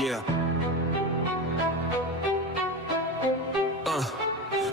Yeah.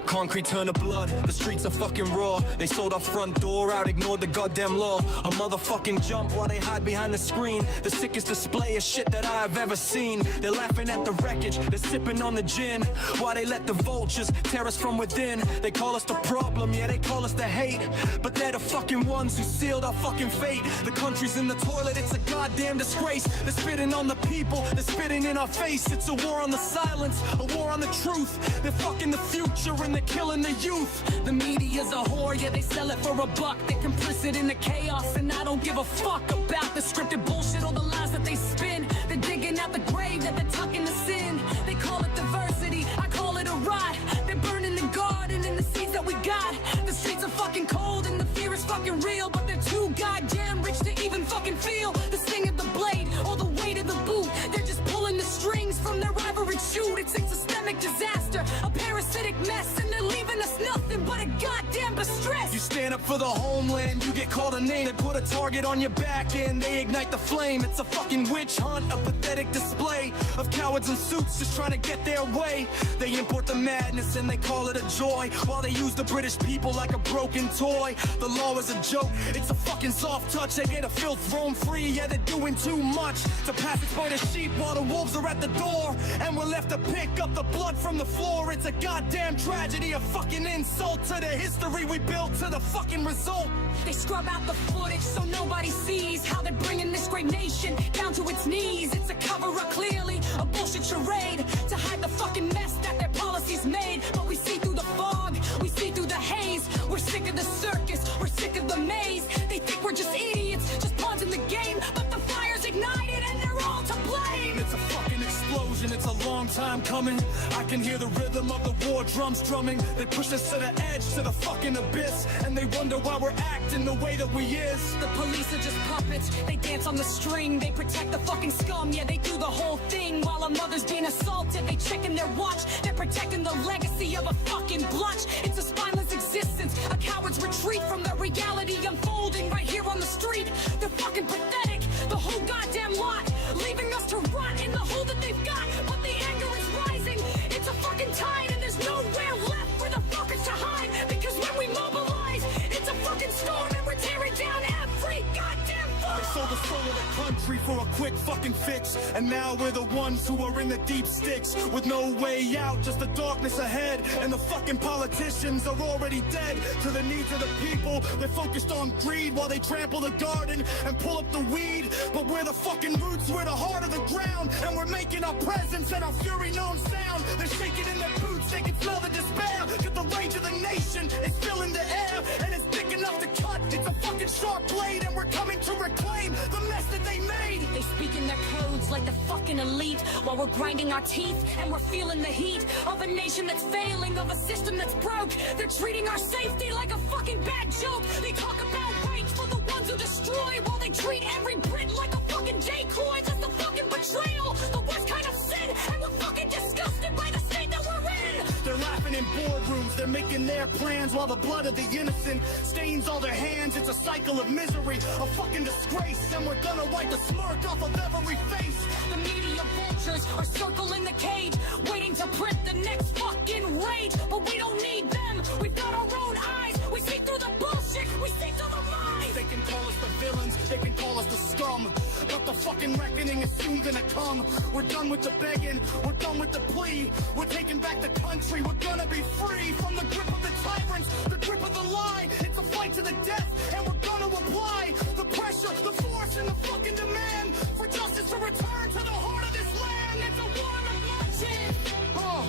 Concrete turn to blood, the streets are fucking raw. They sold our front door out, ignored the goddamn law. A motherfucking jump while they hide behind the screen. The sickest display of shit that I've ever seen. They're laughing at the wreckage, they're sipping on the gin, while they let the vultures tear us from within. They call us the problem, yeah, they call us the hate, but they're the fucking ones who sealed our fucking fate. The country's in the toilet, it's a goddamn disgrace. They're spitting on the people, they're spitting in our face. It's a war on the silence, a war on the truth. They're fucking the future and they're killing the youth. The media's a whore, yeah, they sell it for a buck. They're complicit in the chaos, and I don't give a fuck about the scripted bullshit or the lies that they spin. They're digging out the grave that they're tucking us in. They call it diversity, I call it a rot. They're burning the garden and the seeds that we got. The streets are fucking cold and the fear is fucking real, but they're too goddamn rich to even fucking feel the sting of the blade or the weight of the boot. They're just pulling the strings from their ivory shoot. It's a systemic disaster, a parasitic mess, and they're leaving us nothing but a goddamn distress. You stand up for the homeland, you get called a name. They put a target on your back and they ignite the flame. It's a fucking witch hunt, a pathetic display of cowards in suits just trying to get their way. They import the madness and they call it a joy, while they use the British people like a broken toy. The law is a joke, it's a fucking soft touch. They get a filth roam free, yeah, they're doing too much to pass it by the sheep while the wolves are at the door, and we're left to pick up the blood from the floor. It's a goddamn tragedy, a fucking insult to the history we built, to the fucking result. They scrub out the footage so nobody sees how they're bringing this great nation down to its knees. It's a cover-up, clearly a bullshit charade to hide the fucking mess that their policies made. But we see through the fog, we see through the haze. We're sick of the circus, we're sick of the maze. They think we're just idiots, just pawns in the game, but the fire's ignited and they're all to blame. It's a fucking explosion, it's a long time coming. I can hear the rhythm of the war drums drumming. They push us to the edge, to the fucking abyss, and they wonder why we're acting the way that we is. The police are just puppets, they dance on the string. They protect the fucking scum, yeah, they do the whole thing. While a mother's being assaulted, they checking their watch. They're protecting the legacy of a fucking blotch. It's a spineless existence, a coward's retreat from the reality unfolding right here on the street. They're fucking pathetic, the whole goddamn lot, leaving us to rot in the hole that they've got. But the anger is rising, it's a fucking tide, and there's nowhere left for the fuckers to hide. Because when we mobilize, it's a fucking storm, and we're tearing down every goddamn floor. They sold the soul of the country for a quick fucking fix, and now we're the ones who are in the deep sticks with no way out, just the darkness ahead. And the fucking politicians are already dead to the needs of the people. They're focused on greed while they trample the garden and pull up the weed. But we're the fucking roots, we're the heart of the ground, and we're making our presence and our fury known sound. They're shaking in their boots, they can smell the despair, cause the rage of the nation is filling the air, and it's thick enough to cut. It's a fucking sharp blade, and we're coming to reclaim the mess that they made. They speak in their codes like the fucking elite, while we're grinding our teeth and we're feeling the heat of a nation that's failing, of a system that's broke. They're treating our safety like a fucking bad joke. They talk about rights for the ones who destroy, while they treat every Brit like a fucking decoy. That's the fucking betrayal, the worst kind of sin, and we're fucking disgusted by the state that we're in. They're laughing in boardrooms, they're making their plans, while the blood of the innocent stains all their hands. It's a cycle of misery, a fucking disgrace, and we're gonna wipe the smirk off of every face. The media vultures are circling the cage, waiting to print the next fucking rage. But we don't need them, we've got our own eyes. We see through the bullshit, we see through the lies. They can call us the villains, they can call us the scum, but the fucking reckoning is soon gonna come. We're done with the begging, we're done with the plea. We're taking back the country, we're gonna be free from the grip of the tyrants, the grip of the lie. It's a fight to the death, and we're gonna apply the pressure, the force, and the fucking demand for justice to return to the heart of this land. It's a war of bloodshed. Oh,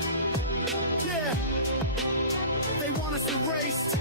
yeah. They want us erased.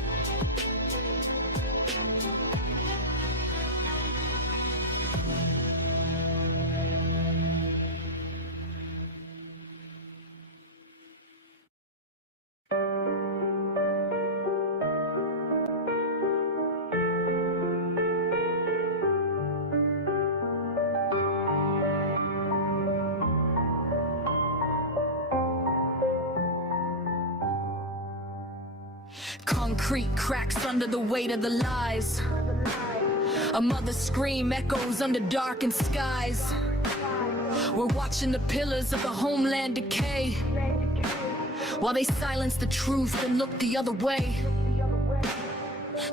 Concrete cracks under the weight of the lies. A mother's scream echoes under darkened skies. We're watching the pillars of the homeland decay, while they silence the truth and look the other way.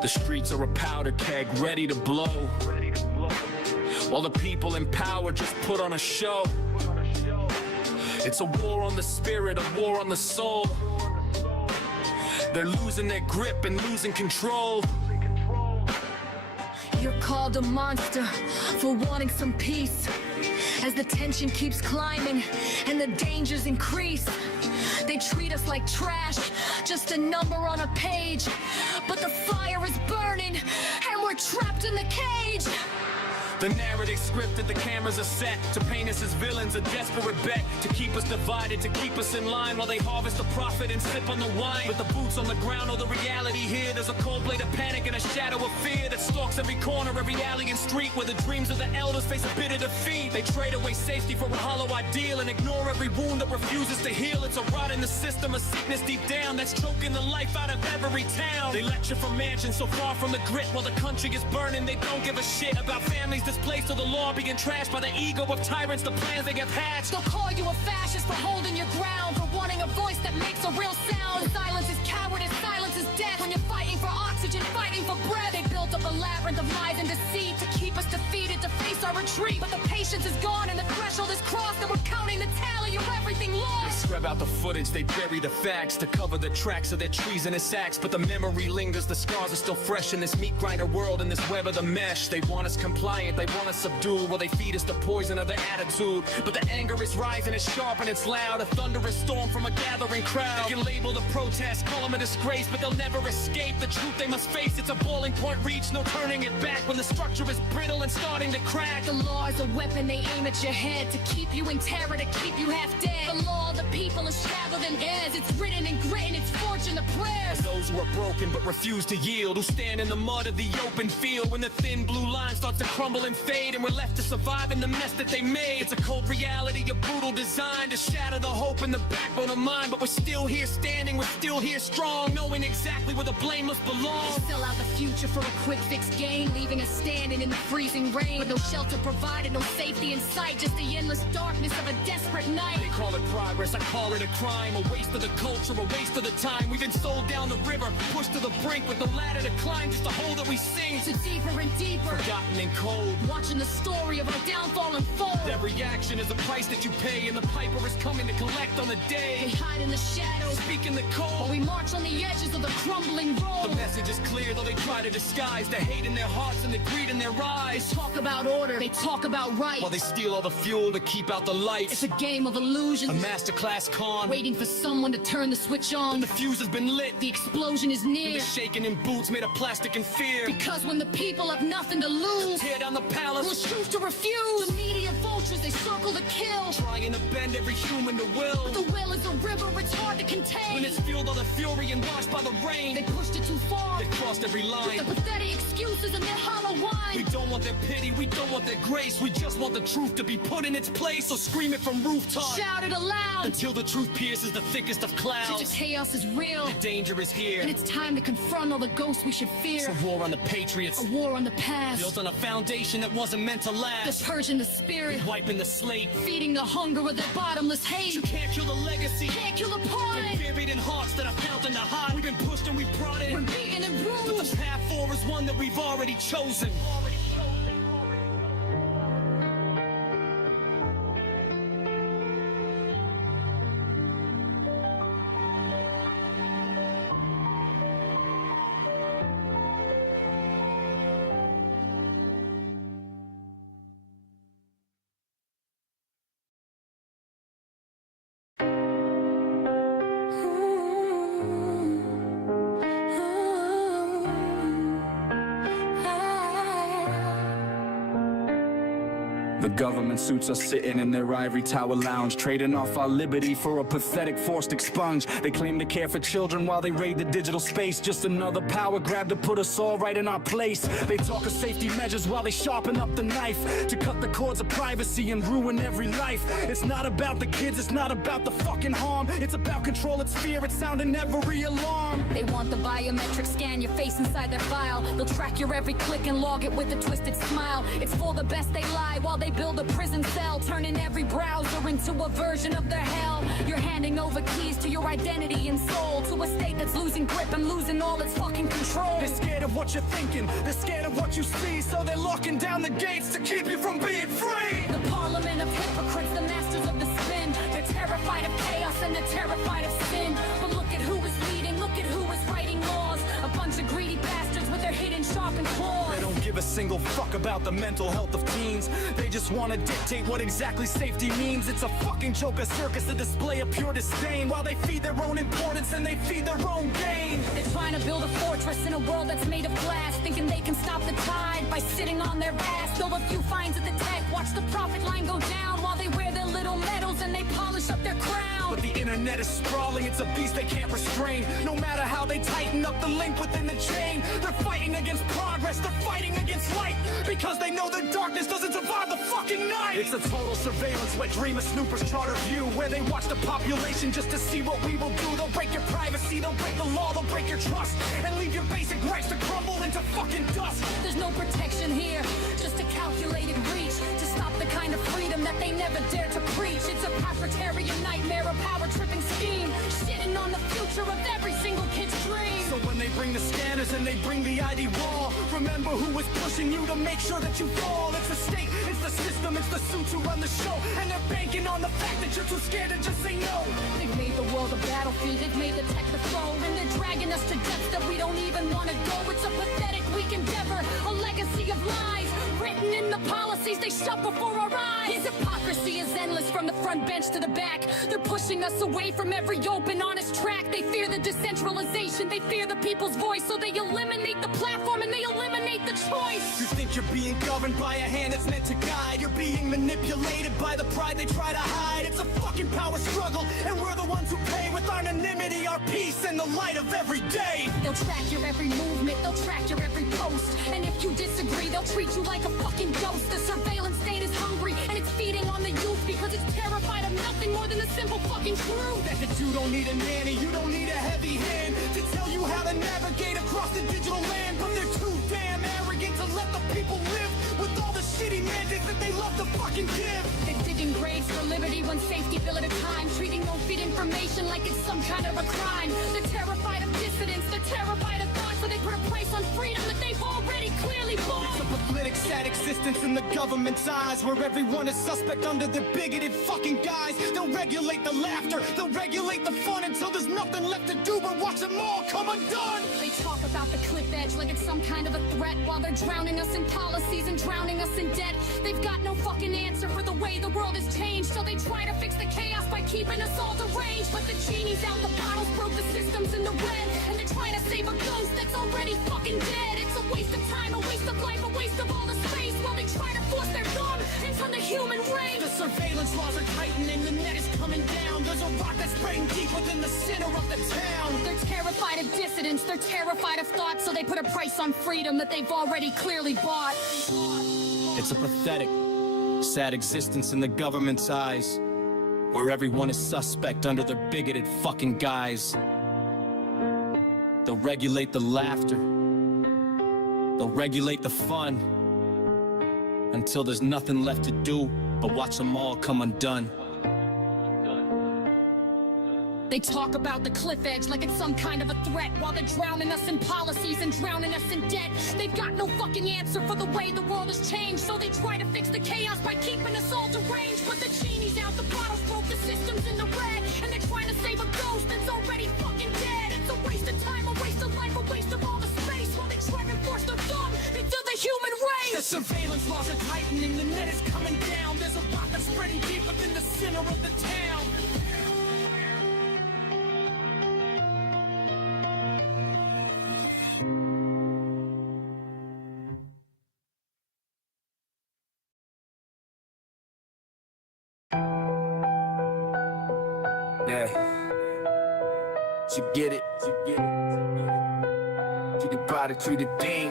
The streets are a powder keg ready to blow, while the people in power just put on a show. It's a war on the spirit, a war on the soul. They're losing their grip and losing control. You're called a monster for wanting some peace, as the tension keeps climbing and the dangers increase. They treat us like trash, just a number on a page. But the fire is burning and we're trapped in the cage. The narrative scripted, the cameras are set to paint us as villains, a desperate bet to keep us divided, to keep us in line while they harvest the profit and sip on the wine. But the boots on the ground know the reality here. There's a cold blade of panic and a shadow of fear that stalks every corner, every alley and street, where the dreams of the elders face a bitter defeat. They trade away safety for a hollow ideal and ignore every wound that refuses to heal. It's a rot in the system, a sickness deep down that's choking the life out of every town. They lecture from mansions so far from the grit, while the country is burning. They don't give a shit about families displaced or the law being trashed by the ego of tyrants, the plans they have hatched. They'll call you a fascist for holding your ground, for wanting a voice that makes a real sound. Silence is cowardice, silence is death. When you're fighting for oxygen, fighting for breath. They built up a labyrinth of lies and deceit to keep us defeated, to face our retreat. But the patience is gone and the threshold is crossed, and we're counting the tally of everything lost. They scrub out the footage, they bury the facts to cover the tracks of their treasonous acts. But the memory lingers, the scars are still fresh in this meat grinder world, in this web of the mesh. They want us compliant, they want us subdued, while they feed us the poison of their attitude. But the anger is rising, it's sharp and it's loud, a thunderous storm from a gathering crowd. They can label the protest, call them a disgrace, but they'll never escape the truth they must face. It's a boiling point reached, no turning it back, when the structure is brittle and starting to crack. The law is a weapon they aim at your head, to keep you in terror, to keep you half dead. The law of the people is shackled in heirs, it's written in grit and it's forged in the prayers. Those who are broken but refuse to yield, who stand in the mud of the open field, when the thin blue line starts to crumble and fade, and we're left to survive in the mess that they made. It's a cold reality, a brutal design to shatter the hope and the backbone of mine. But we're still here standing, we're still here strong, knowing exactly where the blameless belong. They sell out the future for a quick fix gain, leaving us standing in the freezing rain, with no shelter provided, no safety in sight, just the endless darkness of a desperate night. They call it progress, I call it a crime, a waste of the culture, a waste of the time. We've been sold down the river, pushed to the brink with the ladder to climb, just a hole that we sink To deeper and deeper, forgotten and cold, watching the story of our downfall unfold. every action is a price that you pay, and the piper is coming to collect on the They day. hide in the shadows, Speaking the while cold, we march on the edges of the crumbling road. the message is clear, though they try to disguise the hate in their hearts and the greed in their eyes, Talk about order, they talk about right. while they steal all the fuel to keep out the It's lights. a game of illusions, A masterclass con, waiting for someone to turn the switch on. the fuse has been lit, The explosion is near, the shaking in boots made of plastic and fear. because when the people have nothing to lose, Tear down the we'll palace, choose to refuse. The media vultures, they circle the kill. trying to bend every human to will. The will is a river, it's hard to contain. When it's fueled by the fury and washed by the They rain, pushed it too far, they crossed every the line. pathetic excuses and their hollow We whine. don't want their pity, we don't want their grace. We just want the truth to be put in its place. So scream it from rooftops Shout it aloud, until the truth pierces the thickest of the clouds. chaos is real, Danger is here. and it's time to confront all the ghosts we should It's fear. a war on the patriots, A war on the past, built on a foundation that wasn't meant to the last. purging the spirit, Wiping the slate. feeding the hunger of their bottomless hate. You can't kill the legacy. Can't kill the Been point, buried in hearts that are found in the heart. We've been pushed and we brought we're in. beaten and But bruised. the path forward is one that we've already chosen. The government suits are sitting in their ivory tower lounge, trading off our liberty for a pathetic forced expunge. They claim to care for children while they raid the digital space. Just another power grab to put us all right in our place. They talk of safety measures while they sharpen up the knife to cut the cords of privacy and ruin every life. It's not about the kids, it's not about the fucking harm. It's about control, it's fear, it's sounding every alarm. They want the biometric scan your face inside their file. They'll track your every click and log it with a twisted smile. It's for the best they lie while they build build a prison cell, turning every browser into a version of their hell. You're handing over keys to your identity and soul, to a state that's losing grip and losing all its fucking control. They're scared of what you're thinking, they're scared of what you see, so they're locking down the gates to keep you from being free. The parliament of hypocrites, the masters of the spin. They're terrified of chaos and they're terrified of sin. But look at who is leading, look at who is writing laws. A bunch of greedy bastards with their hidden sharpened claws. They don't give a single fuck about the mental health of teens. They just want to dictate what exactly safety means. It's a fucking joke, a circus, a display of pure disdain, while they feed their own importance and they feed their own gain. They're trying to build a fortress in a world that's made of glass, thinking they can stop the tide by sitting on their ass. Build a few finds of the tech, watch the profit line go down, while they wear their little medals and they polish up their crown. But the internet is sprawling, it's a beast they can't restrain. No matter how they tighten up the link within the chain, they're fighting against progress, they're fighting against light, because they know the darkness doesn't survive the fucking night. It's a total surveillance, wet dream of snoopers charter view, where they watch the population just to see what we will do. They'll break your privacy, they'll break the law, they'll break your trust, and leave your basic rights to crumble into fucking dust. There's no protection here, just a calculated reach to stop the kind of freedom that they never dare to preach. It's a patriarchal nightmare, a power-tripping scheme, shitting on the future of every single kid's dream. So when they bring the scanners and they bring the ID wall, remember who was pushing you to make sure that you fall. It's the state, it's the system, it's the suits who run the show, and they're banking on the fact that you're too scared to just say no. They've made the world a battlefield, they've made the tech the foe, and they're dragging us to depths that we don't even want to go. It's a pathetic, weak endeavor, a legacy of lies, written in the policies they shove before our eyes. His hypocrisy is endless from the front bench to the back. They're pushing us away from every open, honest track. They fear the decentralization, they fear the people's voice, so they eliminate the platform and they eliminate the choice. You think you're being governed by a hand that's meant to guide. You're being manipulated by the pride they try to hide. It's a fucking power struggle, and we're the ones who pay with our anonymity, our peace, and the light of every day. They'll track your every movement, they'll track your every post, and if you disagree, they'll treat you like a fucking ghost. The surveillance state is hungry, and it's feeding on the youth, because it's terrified of nothing more than the simple fucking truth. That you don't need a nanny, you don't need a heavy hand to tell you how to navigate across the digital land. But they're too damn arrogant to let the people live with all the shitty mandates that they love to fucking give. They're digging graves for liberty, one safety bill at a time, treating no-feed information like it's some kind of a crime. They're terrified of dissidents, they're terrified of thought, so they put a price on freedom that they've already clearly bought. It's a pathetic, sad existence in the government's eyes, where everyone is suspect under their bigoted fucking guise. They'll regulate the laughter, they'll regulate the fun, until there's nothing left to do but watch them all come undone. They talk about the cliff edge like it's some kind of a threat, while they're drowning us in policies and drowning us in debt. They've got no fucking answer for the way the world has changed, so they try to fix the chaos by keeping us all deranged. But the genie's out, the bottles broke, the system's in the red, and they're trying to save a ghost that's already fucking dead. It's a waste of time, a waste of life, a waste of all the space, while they try to force their thumb into the human race. The surveillance laws are tightening, the net is coming down. There's a rock that's spreading deep within the center of the town. They're terrified of dissidents, they're terrified of thought, so they put a price on freedom that they've already clearly bought. It's a pathetic, sad existence in the government's eyes, where everyone is suspect under their bigoted fucking guise. They'll regulate the laughter, they'll regulate the fun, until there's nothing left to do but watch them all come undone. They talk about the cliff edge like it's some kind of a threat, while they're drowning us in policies and drowning us in debt. They've got no fucking answer for the way the world has changed, so they try to fix the chaos by keeping us all deranged. But the genie's out, the bottles broke, the system's in the red, and they're trying to save a ghost that's already fucking dead. It's a waste of time, a waste of life, a waste of all the space, while they try to force their thumb into the human race. The surveillance laws are tightening, the net is coming down. There's a rock that's spreading deep within the center of the town. Yeah, you get it, you get it. Treat the body, treat the thing.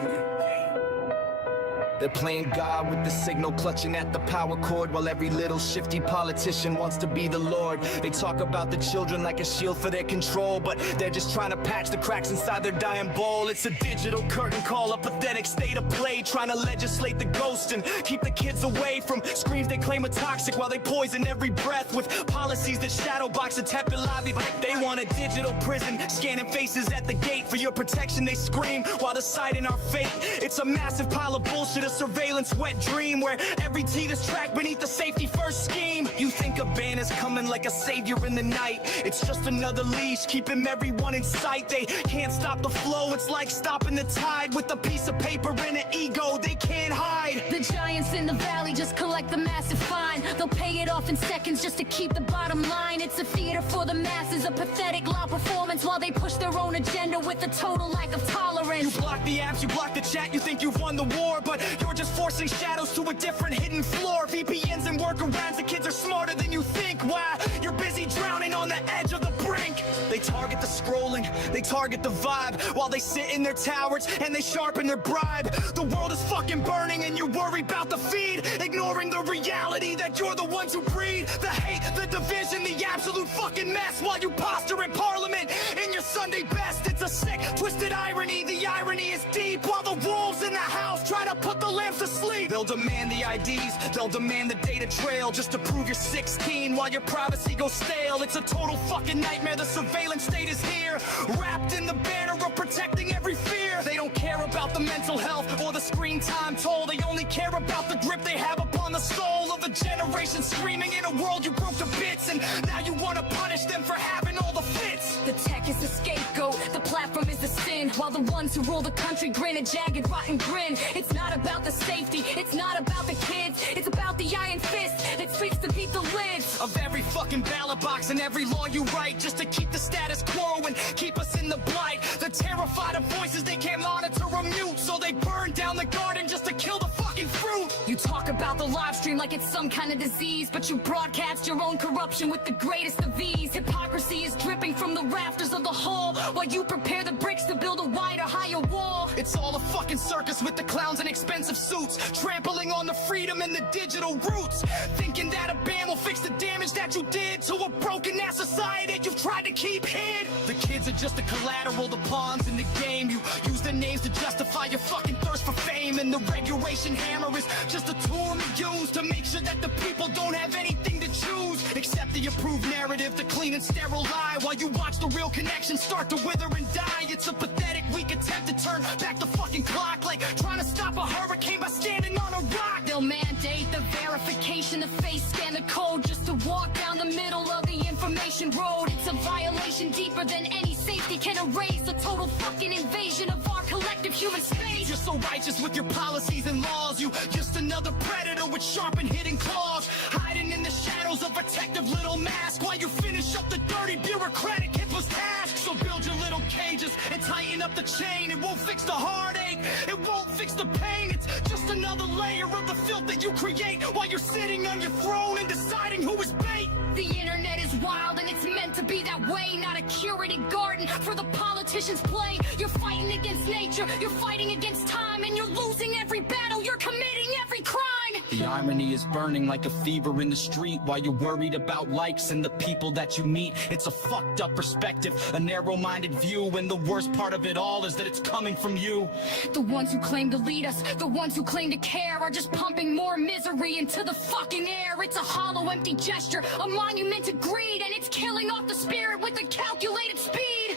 They're playing God with the signal, clutching at the power cord, while every little shifty politician wants to be the Lord. They talk about the children like a shield for their control, but they're just trying to patch the cracks inside their dying bowl. It's a digital curtain call, a pathetic state of play, trying to legislate the ghost and keep the kids away from screams they claim are toxic, while they poison every breath with policies that shadowbox a tepid lobby. They want a digital prison, scanning faces at the gate. For your protection they scream, while deciding our fate. It's a massive pile of bullshit, a surveillance wet dream, where every teeth is tracked beneath the safety first scheme. You think a ban is coming like a savior in the night. It's just another leash, keeping everyone in sight. They can't stop the flow, it's like stopping the tide. With a piece of paper and an ego they can't hide. The giants in the valley just collect the massive fine. They'll pay it off in seconds just to keep the bottom line. It's a theater for the masses, a pathetic loud performance, while they push their own agenda with a total lack of tolerance. You block the apps, you block the chat, you think you've won the war, but you're just forcing shadows to a different hidden floor. VPNs and workarounds, the kids are smarter than you think. Why? You're busy drowning on the edge of the brink. They target the scrolling, they target the vibe, while they sit in their towers and they sharpen their bribe. The world is fucking burning and you worry about the feed, ignoring the reality that you're the ones who breed the hate, the division, the absolute fucking mess, while you posture in parliament in your Sunday best. It's a sick, twisted irony, the irony is deep, while the wolves in the house try to put the lambs to sleep. They'll demand the IDs, they'll demand the data trail, just to prove you're 16 while your privacy goes stale. It's a total fucking nightmare, the surveillance state is here, wrapped in the banner of protecting every fear. They don't care about the mental health or the screen time toll, they only care about the grip they have upon the soul of a generation screaming in a world you broke to bits, and now you want to punish them for having all the fits. The tech is the scapegoat, the platform is the sin, while the ones who rule the country grin a jagged rotten grin. It's not about the safety, it's not about the kids, it's about the iron fist that speaks to beat the lids of every fucking ballot box and every law you write, just to keep the status quo and keep us in the blight. They're terrified of voices they can't monitor or mute, so they burn down the garden just to kill the fucking fruit. You talk about the live stream like it's some kind of disease, but you broadcast your own corruption with the greatest of ease. Hypocrisy is dripping from the rafters of the hall, while you prepare the bricks to build a wider, higher wall. It's all a fucking circus with the clowns in expensive suits, trampling on the freedom and the digital roots, thinking that a ban will fix the damage that you did to a broken ass society you've tried to keep hid. The kids are just the collateral, the pawns in the game. You use their names to justify your fucking thirst for fame, and the regulation hammer is just a tool to use to make sure that the people don't have anything to choose except the approved narrative, the clean and sterile lie, while you watch the real connection start to wither and die. It's a pathetic weak attempt to turn back the fucking clock, like trying to stop a hurricane by standing on a rock. They'll mandate the verification, the face scan, the code, just to walk down the middle of the information road. It's a violation deeper than any safety can erase, a total fucking invasion of our collective human space. You're so righteous with your policies and laws, you just another predator with sharp and hidden claws, hiding in the shadows of protective little mask, while you finish up the dirty bureaucratic HIPAA's task. So build your little cages and tighten up the chain. It won't fix the heartache, it won't fix the pain. It's just another layer of the filth that you create while you're sitting on your throne and deciding who is bait. The internet is wild and it's meant to be that way, not a curated garden for the politicians' play. You're fighting against nature, you're fighting against time, and you're losing every battle, you're committing every crime. The irony is burning like a fever in the street, while you're worried about likes and the people that you meet. It's a fucked up perspective, a narrow-minded view, and the worst part of it all is that it's coming from you. The ones who claim to lead us, the ones who claim to care, are just pumping more misery into the fucking air. It's a hollow, empty gesture, a monument to greed, and it's killing off the spirit with a calculated speed.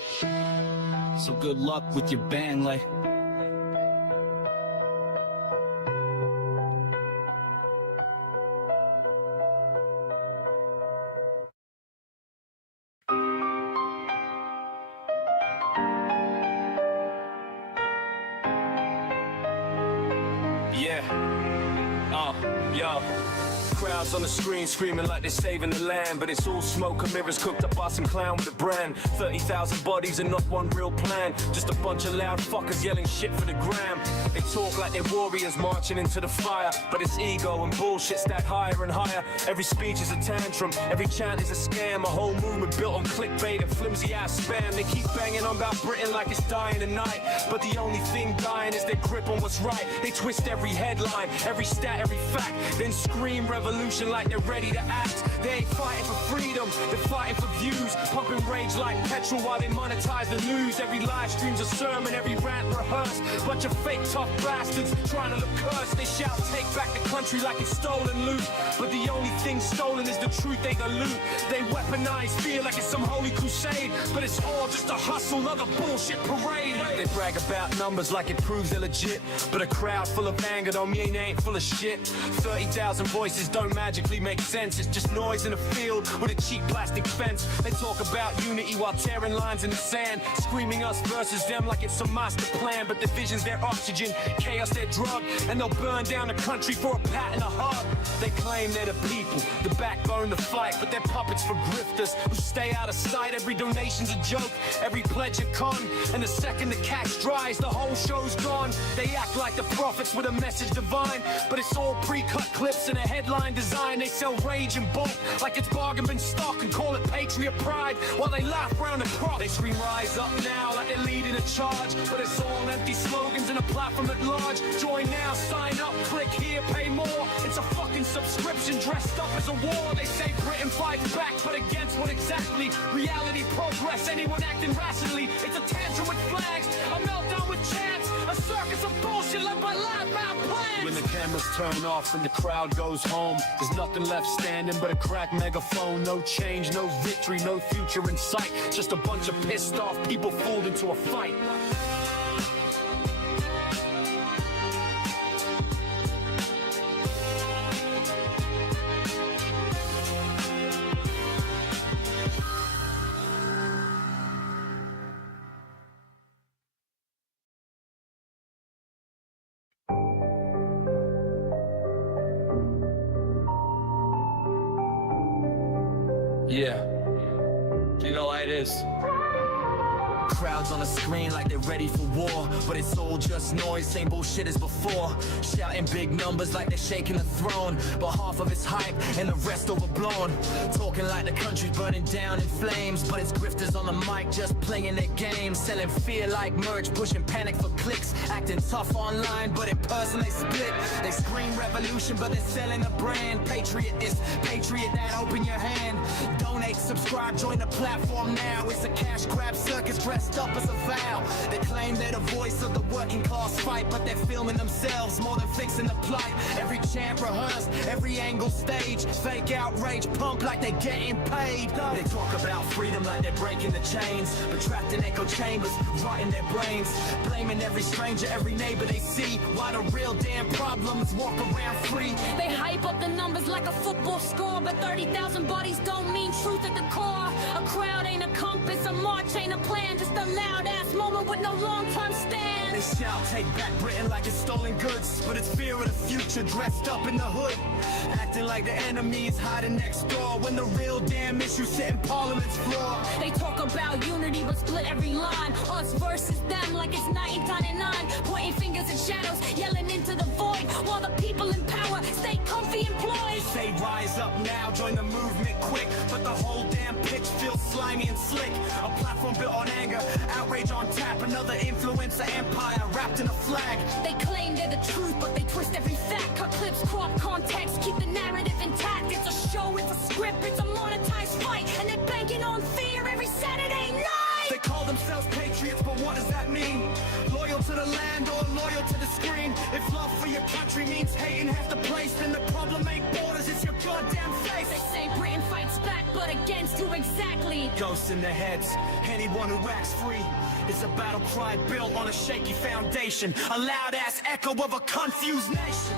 So good luck with your ban, Lay. Yeah. Yo. Crowd Crowds on the screen screaming like they're saving the land, but it's all smoke and mirrors cooked up by some clown with a brand. 30,000 bodies and not one real plan, just a bunch of loud fuckers yelling shit for the gram. They talk like they're warriors marching into the fire, but it's ego and bullshit stacked higher and higher. Every speech is a tantrum, every chant is a scam. A whole movement built on clickbait and flimsy ass spam. They keep banging on about Britain like it's dying tonight, but the only thing dying is their grip on what's right. They twist every headline, every stat, every fact, then scream revolution like they're ready to act. They ain't fighting for freedom, they're fighting for views, pumping rage like petrol while they monetize the news. Every live stream's a sermon, every rant rehearsed. Bunch of fake tough bastards trying to look cursed. They shout take back the country like it's stolen loot, but the only thing stolen is the truth they dilute. They weaponize fear like it's some holy crusade, but it's all just a hustle, another bullshit parade. They brag about numbers like it proves they're legit, but a crowd full of anger don't mean they ain't full of shit. 30,000 voices don't magically make sense, it's just noise in a field with a cheap plastic fence. They talk about unity while tearing lines in the sand, screaming us versus them like it's some master plan, but division's their oxygen, chaos their drug, and they'll burn down the country for a pat and a hug. They claim they're the people, the backbone to fight, but they're puppets for grifters who stay out of sight. Every donation's a joke, every pledge a con, and the second the cash dries, the whole show's gone. They act like the prophets with a message divine, but it's all pre-cut clips and a headline design. They sell rage in bulk like it's bargain bin stock and call it patriot pride, while they laugh round the crop. They scream rise up now like they're leading a charge, but it's all empty slogans and a platform at large. Join now, sign up, click here, pay more. It's a fucking subscription dressed up as a war. They say Britain fights back, but against what exactly? Reality, progress, anyone acting rationally. It's a tantrum with flags, a meltdown with chants, a circus of bullshit led by loud-mouthed plans. When the cameras turn off and the crowd goes home, there's nothing left standing but a cracked megaphone. No change, no victory, no future in sight, just a bunch of pissed off people fooled into a fight. Yeah, you know how it is. Crowds on the screen like they're ready for war, but it's all just noise, same bullshit as before. Shouting big numbers like they're shaking the throne, but half of it's hype and the rest overblown. Talking like the country's burning down in flames, but it's grifters on the mic just playing their game. Selling fear like merch, pushing panic for clicks, acting tough online, but in person they split. They scream revolution, but they're selling a brand. Patriot this, patriot that, open your hand. Donate, subscribe, join the platform now. It's a cash grab circus dressed up as a vow. They claim they're the voice of the working class fight, but they're filming themselves more than fixing the plight. Every chant rehearsed, every angle staged, fake outrage pump like they're getting paid. They talk about freedom like they're breaking the chains, but trapped in echo chambers, rotting their brains, blaming every stranger, every neighbor they see, while the real damn problems walk around free. They hype up the numbers like a football score, but 30,000 bodies don't mean truth at the core. A crowd ain't a compass, a march ain't a plan, just a loud-ass moment with no long-term stand. They shout take back Britain like it's stolen goods, but it's fear of the future dressed up in the hood, acting like the enemy is hiding next door when the real damn issue sitting Parliament's floor. They talk about unity but split every line, us versus them like it's 1999, pointing fingers at shadows, yelling into the void, while the people in power stay comfy employed. They say rise up now, join the movement quick, but the whole damn pitch feels slimy and slick. A platform built on anger, outrage on tap, another influencer empire wrapped in a flag. They claim they're the truth, but they twist every fact. Cut clips, crop context, keep the narrative intact. It's a show, it's a script, it's a monetized fight, and they're banking on fear every Saturday night. They call themselves patriots, but what does that mean? Loyal to the land or loyal to the screen? If love for your country means hating half the place, then the problem ain't borders, it's your goddamn face. They say Britain fights back, but against who exactly? Ghosts in their heads, anyone who acts free. It's a battle cry built on a shaky foundation, a loud-ass echo of a confused nation.